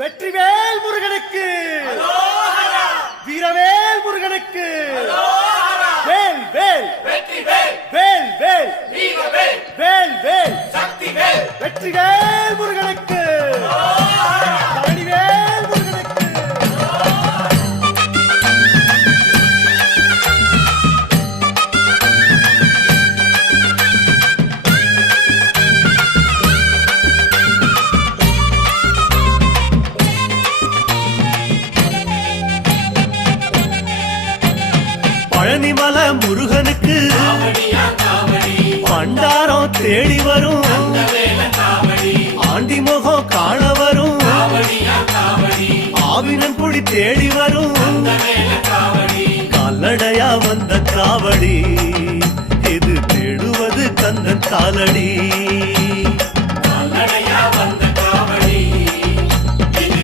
வெற்றிவேல் முருகனுக்கு, வீரவேல் முருகனுக்கு, வேல் வேல் வேல் வேல் வேல் வேல் வெற்றிவேல் முருகனுக்கு, பழனிவேல் முருகனுக்கு. பழனிமல முருகனுக்கு பண்டாரம் தேடி வரும், ஆண்டி முகம் காண வரும், ஆவினன் குடி தேடி வரும், கால்நடையா வந்த காவடி இது தேடுவது கந்தன் காலடி.